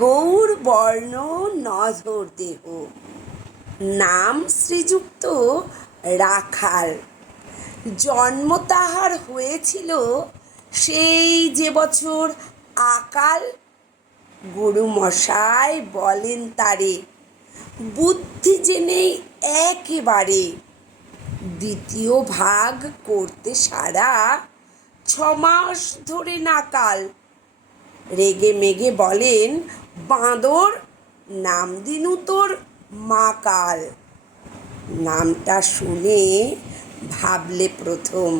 গৌর বর্ণ নধর দেহ, নাম শ্রীযুক্ত রাখাল। জন্ম তাহার হয়েছিল সেই যে বছর আকাল। গুরুমশাই বলেন তারে, বুদ্ধি যে নেই একেবারে। দ্বিতীয় ভাগ করতে সারা 6 মাস ধরে নাকাল। রেগে মেগে বলেন, বাঁদর নাম দিনু তোর মাকাল। নামটা শুনে ভাবলে প্রথম,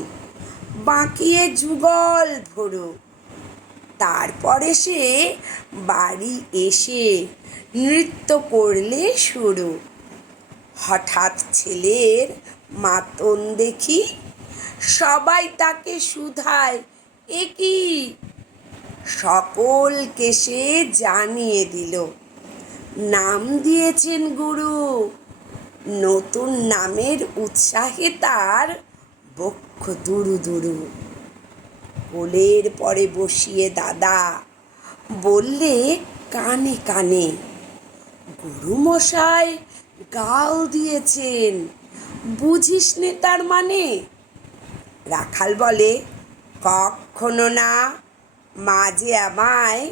বাঁকিয়ে যুগল ধরো। তারপরে সে বাড়ি এসে নৃত্য করলে শুরু। হঠাৎ ছেলের মাতন দেখি, সবাই তাকে শুধায়, এ কি? সকলকে সে জানিয়ে দিল, নাম দিয়েছেন গুরু। নতুন নামের উৎসাহে তার বক্ষ দুরু দুরু। কোলের পরে বসিয়ে দাদা বললে কানে কানে, গুরুমশাই গাল দিয়েছেন, বুঝিস নে তার মানে? রাখাল বলে, কখনো না, মাঝে আমায়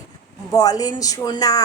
বলেন শোনা,